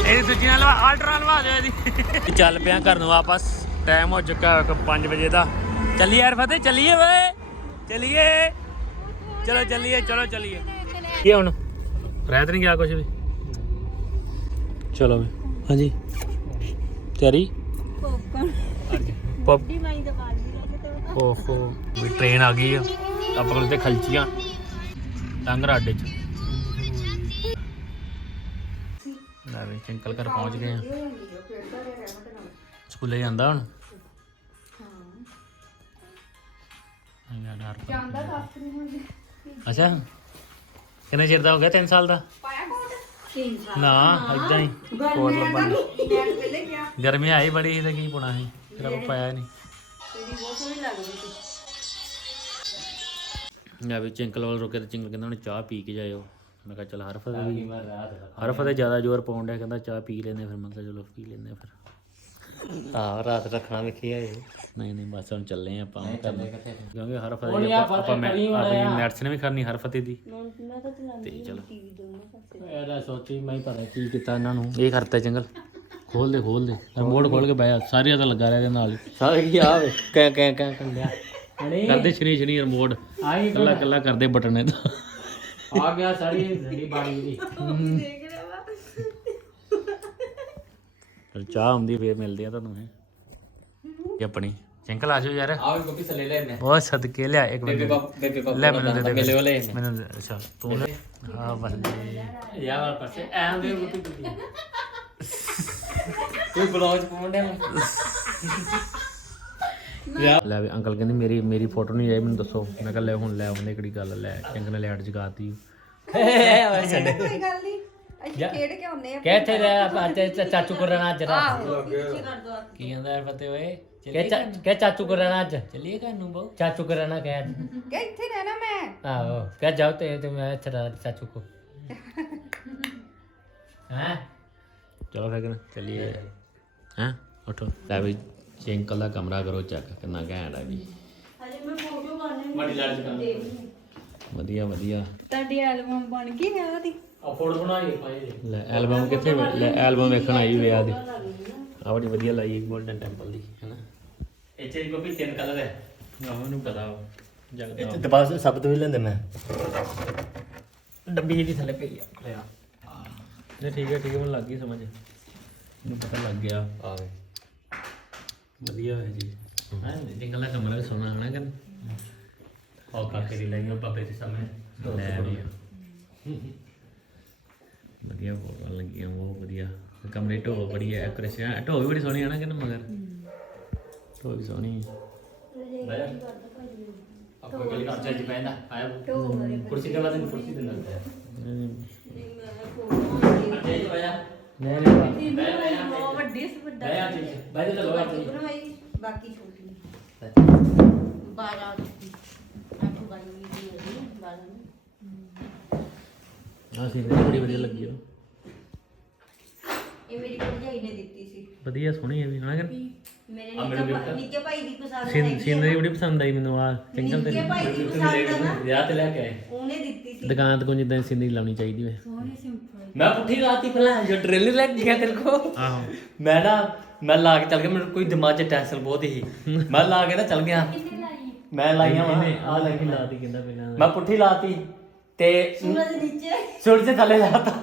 ਇਹ ਦੂਜੀ ਨਾਲ ਆਲਟਰਾ ਲਵਾ ਦਿਓ ਇਹਦੀ। ਚੱਲ ਪਿਆ ਘਰ ਨੂੰ ਵਾਪਸ ਟਾਈਮ ਹੋ ਚੁੱਕਾ 5 ਵਜੇ ਦਾ। ਚੱਲੀਏ ਯਾਰ ਫਤਿਹ, ਚੱਲੀਏ ਵੇ ਚੱਲੀਏ। ਚਲੋ ਚੱਲੀਏ ਚਲੋ, ਚੱਲੀਏ। ਕੀ ਹੁਣ? ਰਹਿਤ ਨਹੀਂ ਗਿਆ ਕੁਝ ਵੀ? ਚਲੋ ਵੀ। ਹਾਂਜੀ। ਤਿਆਰੀ? ਪੱਪ ਓਹੋ ਵੀ ਟ੍ਰੇਨ ਆ ਗਈ ਆ। ਆਪਾਂ ਕੋਲ ਤੇ ਖਲਚੀਆਂ। ਟੰਗਰਾ ਅੱਡੇ ਚ। ਲੈ ਵੀ ਅੰਕਲ ਘਰ ਪਹੁੰਚ ਗਏ ਆ। ਸਕੂਲੇ ਜਾਂਦਾ ਹੁਣ? ਹਾਂ। ਜਾਂਦਾ ਅੱਛਾ। ਕਿੰਨੇ ਚਿਰ ਦਾ ਹੋ ਗਿਆ? 3 ਸਾਲ ਦਾ? ਨਾ ਇਦਾਂ ਹੀ। ਕੋਟ ਲੱਭਣ ਗਰਮੀ ਆਈ ਬੜੀ ਸੀ ਤੇ ਕੀ ਪੁਣਾ ਸੀ? ਫਿਰ ਆਪਾਂ ਪਾਇਆ ਨਹੀਂ ਨਾ ਵੀ ਚਿੰਕਲ ਵਾਲ ਰੁਕੇ ਤੇ ਚਿੰਕਲ ਕਹਿੰਦਾ ਹੁਣ ਚਾਹ ਪੀ ਕੇ ਜਾਇਓ। ਮੈਂ ਕਿਹਾ ਚਲ ਹਰਫ ਦਾ ਹਰਫ ਤੇ ਜ਼ਿਆਦਾ ਜ਼ੋਰ ਪਾਉਣ ਡਿਆ ਕਹਿੰਦਾ ਚਾਹ ਪੀ ਲੈਂਦੇ ਫਿਰ। ਮੈਂ ਕਿਹਾ ਚਲੋ ਪੀ ਲੈਂਦੇ ਫਿਰ। ਹਾਂ ਰਾਤ ਰੱਖਣਾ ਵੇਖੀ ਆ ਇਹ? ਨਹੀਂ ਨਹੀਂ ਬਸ ਹੁਣ ਚੱਲੇ ਆਪਾਂ ਉਹ ਕਰਨਾ ਕਿਉਂਕਿ ਹਰ ਫਤਿਹ ਦੀ ਆਪਾਂ ਆਪਾਂ ਮੈਂ ਆਪਣੀ ਮੈਡੀਸਨ ਵੀ ਕਰਨੀ ਹਰ ਫਤਿਹ ਦੀ। ਤੇ ਚਲੋ। ਇਹਦਾ ਸੋਚੀ ਮੈਂ ਹੀ ਪਤਾ ਕੀ ਕੀਤਾ ਇਹਨਾਂ ਨੂੰ। ਇਹ ਕਰਤਾ ਜੰਗਲ। ਖੋਲ ਦੇ ਖੋਲ ਦੇ। ਰਿਮੋਟ ਖੋਲ ਕੇ ਬਹਿ ਜਾ। ਸਾਰਿਆਂ ਦਾ ਲੱਗਾ ਰਿਹਾ ਇਹਦੇ ਨਾਲ। ਹੀ ਸਾਰੇ ਕੀ ਆ ਵੇ। ਕੈ ਕੈ ਕੈ ਕੰਡਿਆ। ਕਰਦੇ ਸ਼ਨੀ ਸ਼ਨੀ ਰਿਮੋਟ ਆਈ ਕੱਲਾ ਕੱਲਾ ਕਰਦੇ ਬਟਨ ਇਹਦਾ। ਆ ਗਿਆ ਸਾਰੀ ਰੈਡੀ ਬਾਣੀ ਦੀ ਚਲ ਚਾਹ ਆਉਂਦੀ ਫੇਰ ਮਿਲਦੇ ਆ ਤੁਹਾਨੂੰ ਹੈ ਇਹ ਆਪਣੀ? ਚੰਕਲ ਆ ਜਾਓ ਯਾਰ। ਆ ਗੋਪੀ ਥੱਲੇ ਲੈ ਬਹੁਤ ਸਦਕੇ ਲਿਆ ਇੱਕ ਮਿੰਟ। ਬੇਬੇ ਲੈ ਮੈਨੂੰ ਦੇ ਦੇ ਮਿਲੇ ਵਾਲੇ ਮੈਨੂੰ ਦੇ- ਅੱਛਾ ਤੂੰ ਲੈ। ਹਾਂ ਬੱਲੇ। ਯਾਰ ਪਾਸੇ। ਐ ਹੁੰਦੇ ਗੋਪੀ ਕੋਈ ਬਲੌਗ ਪਾਉਂਦੇ ਲੈ ਵੀ ਅੰਕਲ ਕਹਿੰਦੇ ਮੇਰੀ ਮੇਰੀ ਫੋਟੋ ਨਹੀਂ ਆਈ ਮੈਨੂੰ ਦੱਸੋ। ਮੈਂ ਕਿਹਾ ਲੈ ਹੁਣ ਲੈ ਆਉਂਦੇ ਕਿਹੜੀ ਗੱਲ ਲੈ। ਚੰਗ ਨੇ ਲੈਟ ਜਗਾਤੀ। ਓਏ ਛੱਡ ਕੋਈ ਗੱਲ ਨਹੀਂ ਅਸੀਂ ਖੇਡ ਕੇ ਆਉਨੇ ਆ ਕਿੱਥੇ ਰਹਿ ਅੱਜ ਚਾਚੂ ਕੋ ਰਹਿਣਾ ਅੱਜ ਰਾਤ। ਕੀ ਕਹਿੰਦਾ ਯਾਰ ਫਤੇ ਓਏ? ਕਿ ਕਿ ਚਾਚੂ ਕੋ ਰਹਿਣਾ ਅੱਜ। ਚੱਲੀਏ ਘਰ ਨੂੰ ਬਹੁ। ਚਾਚੂ ਕੋ ਰਹਿਣਾ ਕਹਿ ਅੱਜ। ਕਿ ਇੱਥੇ ਰਹਿਣਾ ਮੈਂ। ਆਹੋ ਕਹਿ ਜਾਓ ਤੇ ਤੇ ਮੈਂ ਇੱਥੇ ਰਹਿਣਾ ਚਾਚੂ ਕੋ ਹੈ? ਚਲੋ ਫਿਰ ਕਿਨ ਚੱਲੀਏ। ਹਾਂ? ਉਠੋ। ਲੈ ਵੀ ਜੇ ਅੰਕਲ ਦਾ ਕਮਰਾ ਕਰੋ ਚੈੱਕ ਕਿੰਨਾ ਘੈਂਟ ਆ ਜੀ ਵੱਡੀ ਲੜ ਚ ਵਧੀਆ ਵਧੀਆ। ਤੁਹਾਡੀ ਐਲਬਮ ਬਣ ਗਈ ਵਿਆਹ ਦੀ? ਆ ਫੋਟੋ ਬਣਾਈਏ ਪਾਈ ਲੈ ਐਲਬਮ ਕਿੱਥੇ ਵੇ- ਲੈ ਐਲਬਮ ਵੇਖਣ ਆਈ ਵਿਆਹ ਦੀ ਆ ਬੜੀ ਵਧੀਆ ਲਾਈ ਗੋਲਡਨ ਟੈਂਪਲ ਦੀ ਹੈਨਾ ਇਹ ਚ ਕੋਈ ਤਿੰਨ ਕਲਰ ਹੈ। ਆਹ ਉਹਨੂੰ ਪਤਾ ਜਗਦਾ ਤੇ ਬਸ ਸਭ ਤੋਂ ਹੀ ਲੈਂਦੇ ਮੈਂ। ਡੱਬੀ ਜਿਹੀ ਥੱਲੇ ਪਈ ਆ। ਲਿਆ ਨਹੀਂ ਠੀਕ ਹੈ ਠੀਕ ਹੈ ਮੈਨੂੰ ਲੱਗ ਗਈ ਸਮਝ। ਮੈਨੂੰ ਪਤਾ ਲੱਗ ਗਿਆ। ਆ ਵਧੀਆ ਹੋਇਆ ਜੀ। ਹਾਂ। ਜੰਗਲ ਦਾ ਕਮਰਾ ਵੀ ਸੋਹਣਾ ਹੈ ਨਾ ਕਿ ਉਹ ਕਾਕੇ ਦੀ ਲਾਈਓ ਪਾਪੇ ਦੇ ਸਾਹਮਣੇ। ਲੈ ਵੀ ਵਧੀਆ ਫੋਟੋਆਂ ਲੱਗੀਆਂ ਬਹੁਤ ਵਧੀਆ। ਤੇ ਕਮਰੇ ਢੋ ਬੜੀ ਹੈ ਐਕੂਰੇਸ਼ਨ ਢੋ ਵੀ ਬੜੀ ਸੋਹਣੀ ਹੈ ਨਾ ਕਿ ਮਗਰ ਢੋ ਵੀ ਸੋਹਣੀ ਹੈ ਆਪਾਂ ਗੱਲ ਕਰ ਚੱਜ ਪੈਂਦਾ ਆਇਆ ਕੁਰਸੀ ਤੇ ਦੇ ਕੁਰਸੀ ਦੇ ਅੱਛਾ ਜੀ ਨਹੀਂ ਨਹੀਂ ਬਾ- ਵੱਡੇ ਸ ਵੱਡਾ ਭਾਇਆ ਜੀ ਭਾਈ ਤੇ ਲੋ ਆਪਣੀ ਬਾਕੀ ਛੋਟੀ ਆਹ ਸੀ ਬੜੀ ਵਧੀਆ ਲੱਗੀ ਇਹ ਮੇਰੀ ਭਰਜਾਈ ਨੇ ਦਿੱਤੀ ਸੀ। ਵਧੀਆ ਸੋਹਣੀ ਹੈ ਵੀ ਹਨਾ ਕਿ ਮੇਰੇ ਨਿੱਕੇ ਨਿੱਕੇ ਭਾਈ ਦੀ ਪਸੰਦ ਸੀਨ ਸੀਨਰੀ ਬੜੀ ਪਸੰਦ ਆਈ ਮੈਨੂੰ ਆ ਚੰਗਲ ਤੇ। ਨਿੱਕੇ ਭਾਈ ਦੀ ਪਸੰਦ ਆ ਨਾ। ਵਿਆਹ ਤੇ ਲੈ ਕੇ ਆਏ। ਉਹਨੇ ਦਿੱਤੀ ਸੀ। ਦੁਕਾਨ ਤੋਂ ਜਿੱਦਾਂ ਸੀਨਰੀ ਲਾਉਣੀ ਚਾਹੀਦੀ ਵੇ। ਮੈਂ ਪੁੱਠੀ ਰਾਤੀ ਪਹਿਲਾਂ ਜੋ ਡਰਿਲ ਲੈ ਕੇ ਗਿਆ ਤੇਰੇ ਕੋ ਆਹੋ। ਮੈਂ ਨਾ ਮੈਂ ਲਾ ਕੇ ਚੱਲ ਗਿਆ ਮੈਨੂੰ ਕੋਈ ਦਿਮਾਗ 'ਚ ਟੈਨਸ਼ਨ ਬਹੁਤ ਹੀ ਮੈਂ ਲਾ ਕੇ ਨਾ ਚੱਲ ਗਿਆ। ਮੈਂ ਲਾਈਆਂ ਵਾ ਆ ਲੈ ਕੇ ਲਾਤੀ ਕਹਿੰਦਾ ਪਹਿਲਾਂ। ਮੈਂ ਪੁੱਠੀ ਲਾਤੀ। ਤੇ ਸੂਰਜ ਦੇ ਨੀਚੇ। ਥੱਲੇ ਲਾਤਾ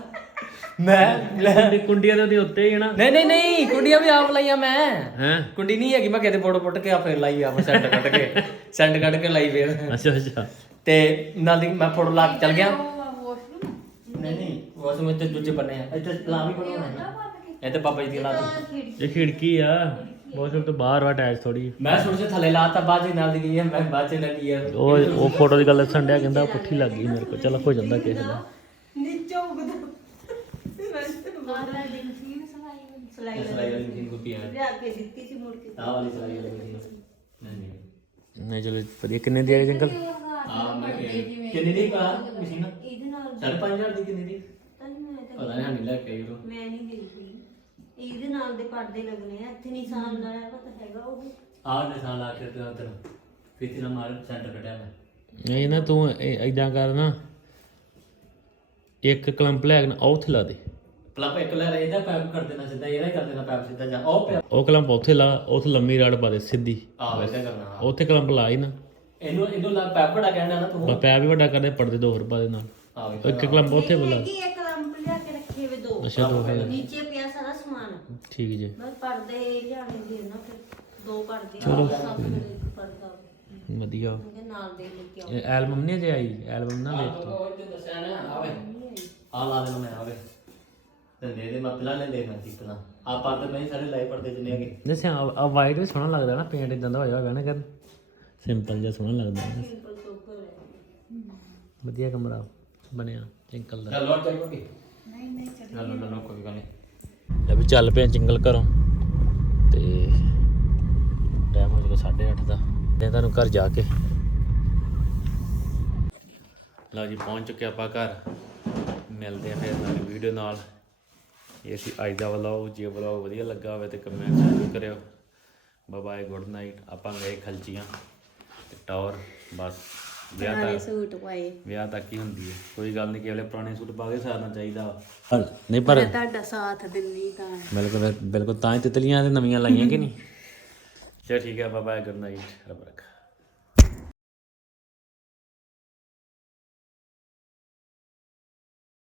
ਮੈਂ ਲੈ- ਕੁੰਡੀ ਕੁੰਡੀਆਂ ਦੇ ਉਹਦੇ ਉੱਤੇ ਹੀ ਹੈ ਨਾ। ਨਹੀਂ ਨਹੀਂ ਨਹੀਂ ਕੁੰਡੀਆਂ ਵੀ ਆਪ ਲਾਈਆਂ ਮੈਂ। ਹੈ? ਕੁੰਡੀ ਨਹੀਂ ਹੈਗੀ ਮੈਂ ਕਿਤੇ ਫੋਟੋ ਪੁੱਟ ਕੇ ਆਪੇ ਲਾਈ ਆਪ ਸੈਂਡ ਕੱਢ ਕੇ ਸੈਂਡ ਕੱਢ ਕੇ ਲਾਈ ਫੇਰ। ਅੱਛਾ ਅੱਛਾ। ਤੇ ਨਾਲ ਦੀ ਮੈਂ ਫੋਟੋ ਲਾ ਕੇ ਚੱਲ ਗਿਆ। ਨਹੀਂ ਨਹੀਂ ਉਸ ਵਿੱਚ ਤੇ ਦੂਜੇ ਬੰਨੇ ਆ। ਇੱਥੇ ਲਾ ਵੀ ਬਣਾਉਣਾ ਇਹ ਤੇ ਬਾਬਾ ਜੀ ਦੀ ਲਾ ਦੀ ਇਹ ਖਿੜਕੀ ਆ। ਬਹੁਤ ਤੋਂ ਬਾਹਰ ਵਾ ਅਟੈਚ ਥੋੜੀ ਮੈਂ ਸੁਣ ਸੇ ਥੱਲੇ ਲਾਤਾ ਬਾਅਦ ਚ ਨਾਲ ਦੀ ਗਈ ਹੈ ਮੈਂ ਬਾਅਦ ਚ ਲੱਗੀ ਹੈ ਉਹ ਉਹ ਫੋਟੋ ਦੀ ਗੱਲ ਦੱਸਣ ਡਿਆ ਕਹਿੰਦਾ ਪੁੱਠੀ ਲੱਗ ਗਈ ਮੇਰੇ ਕੋਲ। ਚਲ ਹੋ ਜਾਂਦਾ ਕਿਸੇ ਦਾ। ਸਲਾਈ ਸਲਾਈ ਵਾਲੀ ਮਸ਼ੀਨ ਕੋ ਪਿਆ ਲਿਆ ਕੇ ਦਿੱਤੀ ਸੀ ਮੁੜ ਕੇ। ਆ ਵਾਲੀ ਸਲਾਈ ਵਾਲੀ ਮਸ਼ੀਨ। ਨਹੀਂ ਨਹੀਂ। ਨਹੀਂ ਚਲੋ ਵਧੀਆ। ਕਿੰਨੇ ਦੀ ਆਈ ਅੰਕਲ ਆ ਮੈਂ ਕਿੰਨੀ ਦੀ ਪਾ ਮਸ਼ੀਨ? ਇਹਦੇ ਨਾਲ ਸਾਢੇ ਪੰਜ ਹਜ਼ਾਰ ਦੀ ਕਿੰਨੀ ਦੀ? ਤਾਂ ਨੀ ਮੈਂ ਤਾਂ ਪਤਾ ਨਹੀਂ ਲੈ ਕੇ ਆਈ ਉਹ ਮੈਂ ਨਹੀਂ ਗਈ ਸੀ ਇਹਦੇ ਨਾਲ ਦੇ ਪਰਦੇ ਲੱਗਣੇ ਆ ਇੱਥੇ ਨਿਸ਼ਾਨ ਲਾਇਆ ਵਾ ਤਾਂ ਹੈਗਾ ਉਹ। ਆਹ ਨਿਸ਼ਾਨ ਲਾ ਕੇ ਤੇ ਉਧਰ ਫੀਤੀ ਨਾਲ ਮਾਰ ਸੈਂਟਰ ਕੱਢਿਆ ਮੈਂ ਇਹ ਨਾ ਤੂੰ ਇਦਾਂ ਕਰ ਨਾ ਇੱਕ ਕਲੰਪ ਲੈ ਕੇ ਨਾ ਉਹ ਉੱਥੇ ਲਾ ਦੇ। ਪਲੱਪ ਇੱਕ ਲੈ ਇਹਦਾ ਪੈਪ ਕਰ ਦੇਣਾ ਸਿੱਧਾ ਇਹਦਾ ਹੀ ਕਰ ਦੇਣਾ ਪੈਪ ਸਿੱਧਾ ਜਾ ਉਹ ਪਿਆ। ਉਹ ਕਲੰਪ ਉੱਥੇ ਲਾ ਉੱਥੇ ਲੰਮੀ ਰੜ ਪਾ ਦੇ ਸਿੱਧੀ। ਆਹ ਵੈਸੇ ਕਰਨਾ। ਉੱਥੇ ਕਲੰਪ ਲਾ ਹੀ ਨਾ। ਇਹਨੂੰ ਇਹਨੂੰ ਲਾ ਪੈਪ ਬੜਾ ਕਹਿਣਾ ਨਾ ਤੂੰ। ਬਾ ਪੈ ਵੀ ਵੱਡਾ ਕਰਦੇ ਪਰਦੇ ਦੋ ਹੋਰ ਪਾ ਦੇ ਨਾਲ। ਆਹ। ਇੱਕ ਕਲੰਪ ਉੱਥੇ ਬੁਲਾ ਇੱਕ ਲੰਪ ਲਿਆ ਕੇ ਰੱਖੇ ਵੇ ਦੋ। ਅੱਛਾ ਦੋ ਨੀਚੇ ਪਿਆ ਠੀਕ ਜੇ। ਬਸ ਪਰਦੇ ਲਿਆਣੇ ਦੇ ਨਾ ਫਿਰ ਦੋ ਪਰਦੇ ਚਲੋ। ਸਭ ਦੇ ਇੱਕ ਪਰਦਾ ਵਧੀਆ। ਉਹਦੇ ਨਾਲ ਦੇ ਲੈ ਕੇ ਆਓ ਇਹ ਐਲਬਮ ਨਹੀਂ ਜੇ ਆਈ? ਐਲਬਮ ਨਾ ਵੇਖ ਤੂੰ। ਉਹ ਤੇ ਦੱਸਿਆ ਨਾ ਆਵੇ ਆ ਲਾ ਦੇਣਾ ਮੈਂ ਆਵੇ ਤੇ ਦੇ ਦੇ ਮੈਂ ਪਹਿਲਾਂ ਲੈ ਲੈਣਾ ਸੀ ਪਹਿਲਾਂ ਆ ਪਰਦੇ ਨਹੀਂ ਸਾਰੇ ਲਾਈ ਪਰਦੇ ਜਿੰਨੇ ਹੈਗੇ। ਜੈਸੇ ਆ ਵਾਈਟ ਵੀ ਸੋਹਣਾ ਲੱਗਦਾ ਨਾ ਪੇਂਟ ਇਦਾਂ ਦਾ ਹੋਇਆ ਹੋਇਆ ਨਾ ਕਰ ਸਿੰਪਲ ਜਿਹਾ ਸੋਹਣਾ ਲੱਗਦਾ। ਸਿੰਪਲ ਸੋਕਰ ਹੈ। ਵਧੀਆ ਕਮਰਾ ਬਣਿਆ ਚਿੰਕਲ ਦਾ। ਚੱਲ ਲੋਟ ਚੱਲੋਗੇ ਨਹੀਂ ਨਹੀਂ ਚਲੋ ਚਲੋ ਕੋਈ ਗੱਲ ਨਹੀਂ। ਲੈ ਵੀ ਚੱਲ ਪਿਆ ਚਿੰਗਲ ਘਰੋਂ। ਤੇ ਟਾਈਮ ਹੋ ਜਾਏਗਾ 8:30 ਦਾ। ਤੇ ਤੁਹਾਨੂੰ ਘਰ ਜਾ ਕੇ ਲਓ ਜੀ, ਪਹੁੰਚ ਚੁੱਕੇ ਆਪਾਂ ਘਰ। ਮਿਲਦੇ ਆ ਫਿਰ ਨਵੀਂ ਵੀਡੀਓ ਨਾਲ। ਇਹ ਸੀ ਅੱਜ ਦਾ ਵਲੌਗ ਜੇ ਵਲੌਗ ਵਧੀਆ ਲੱਗਾ ਹੋਵੇ ਤੇ ਕਮੈਂਟ ਜ਼ਰੂਰ ਕਰਿਓ। ਬਾਏ ਬਾਏ ਗੁੱਡ ਨਾਈਟ ਆਪਾਂ ਗਏ ਖਲਚੀਆਂ ਤੇ ਟੌਰ ਬਸ। ਵਿਆਹ ਤੱਕ ਸੂਟ ਪਾਏ। ਵਿਆਹ ਤੱਕ ਹੀ ਹੁੰਦੀ ਹੈ? ਕੋਈ ਗੱਲ ਨਹੀਂ ਕੇਵਲੇ ਪੁਰਾਣੇ ਸੂਟ ਪਾ ਕੇ ਸਾਰਨਾ ਚਾਹੀਦਾ ਵਾ। ਨਹੀਂ ਪਰ ਤੁਹਾਡਾ ਸਾਥ ਦਿੰਨੀ ਤਾਂ। ਬਿਲਕੁਲ ਬਿਲਕੁਲ ਤਾਂ ਹੀ ਤਿਤਲੀਆਂ ਤੇ ਨਵੀਆਂ ਲਾਈਆਂ ਕਿ ਨਹੀਂ? ਚਲੋ ਠੀਕ ਹੈ ਬਾਏ ਗੁੱਡ ਨਾਈਟ ਰੱਬ ਰੱਖਾ।